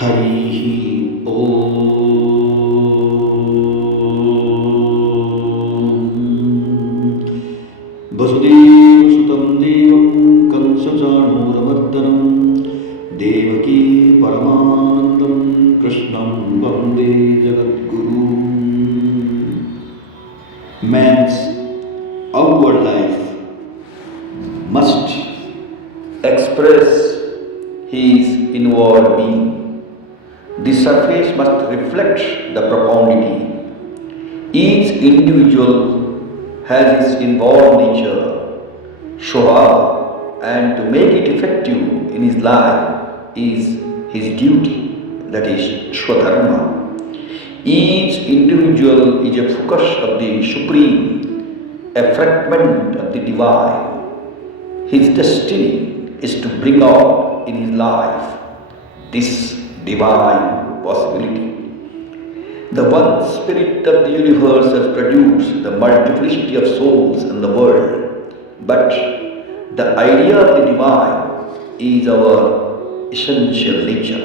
हरिः ॐ वसुदेवसुतं देवं कंसचाणूरमर्दनं देवकी परमानन्दं कृष्णं वन्दे जगद्गुरुम्. Man's outward life must express his inward being. The surface must reflect the profundity. Each individual has his involved nature, Shobha, and to make it effective in his life is his duty, that is Shwadharma. Each individual is a focus of the Supreme, a fragment of the Divine. His destiny is to bring out in his life this divine possibility. The one spirit of the universe has produced the multiplicity of souls in the world, but the idea of the divine is our essential nature.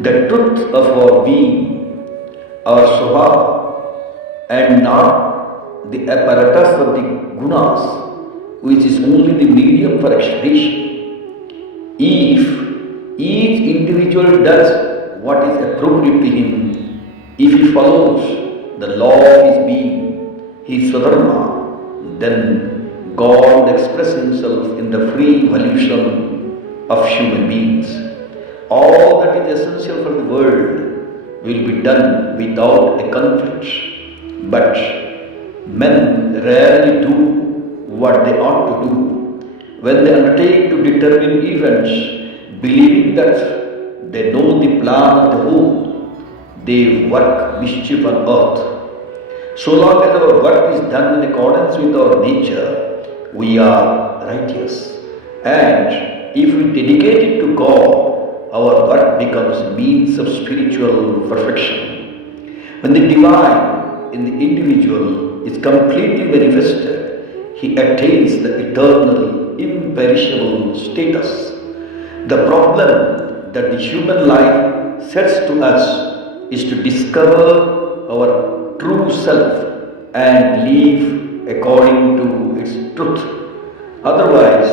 The truth of our being, our swabha, and not the apparatus of the gunas, which is only the medium for expression. If each individual does what is appropriate to him, if he follows the law of his being, his swadharma, then God will express himself in the free evolution of human beings. All that is essential for the world will be done without a conflict. But men rarely do what they ought to do. When they undertake to determine events, believing that they know the plan of the whole, they work mischief on earth. So long as our work is done in accordance with our nature, we are righteous. And if we dedicate it to God, our work becomes a means of spiritual perfection. When the divine in the individual is completely manifested, he attains the eternal, imperishable status. The problem that the human life sets to us is to discover our true self and live according to its truth. Otherwise,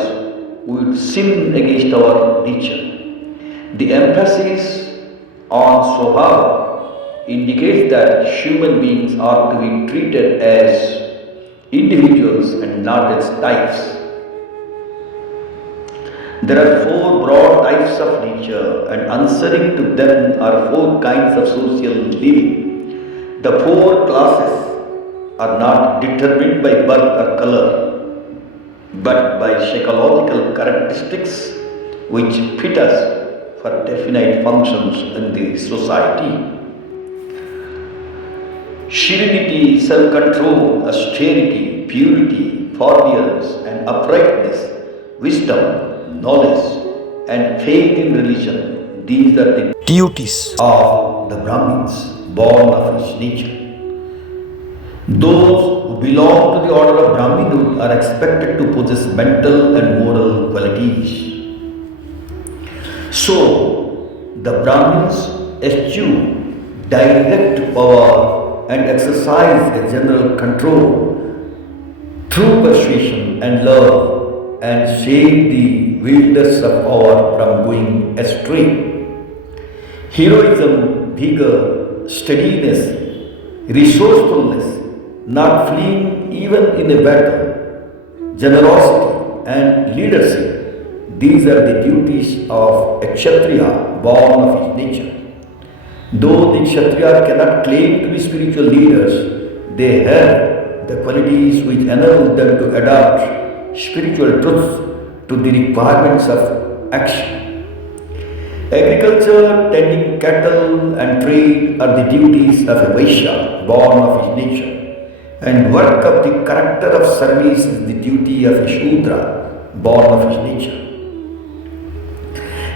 we would sin against our nature. The emphasis on Swabhava indicates that human beings are to be treated as individuals and not as types. There are four broad types of nature, and answering to them are four kinds of social living. The four classes are not determined by birth or color, but by psychological characteristics which fit us for definite functions in the society. Serenity, self-control, austerity, purity, forbearance and uprightness, wisdom, knowledge and faith in religion, these are the duties of the Brahmins born of his nature. Those who belong to the order of Brahminhood are expected to possess mental and moral qualities. So, the Brahmins eschew direct power and exercise a general control through persuasion and love and save the wielders of power from going astray. Heroism, vigor, steadiness, resourcefulness, not fleeing even in a battle, generosity and leadership, these are the duties of a Kshatriya born of his nature. Though the Kshatriya cannot claim to be spiritual leaders, they have the qualities which enable them to adapt spiritual truths to the requirements of action. Agriculture, tending cattle and trade are the duties of a Vaishya born of his nature, and work of the character of service is the duty of a Shudra born of his nature.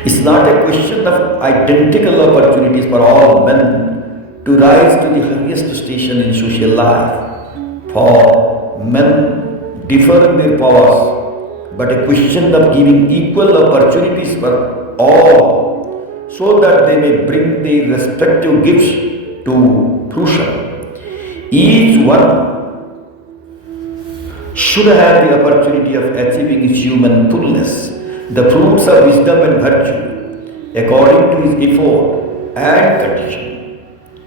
It's not a question of identical opportunities for all men to rise to the highest station in social life, for men differ in their powers, but a question of giving equal opportunities for all so that they may bring their respective gifts to fruition. Each one should have the opportunity of achieving his human fullness, the fruits of wisdom and virtue, according to his effort and condition.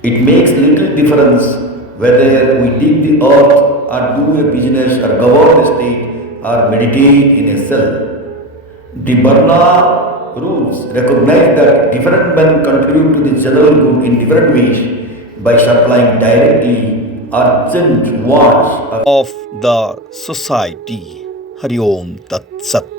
It makes little difference whether we dig the earth or do a business or govern the state or meditate in a cell. The Varna rules recognize that different men contribute to the general good in different ways by supplying directly urgent wants of the society. Hari Om Tat Sat.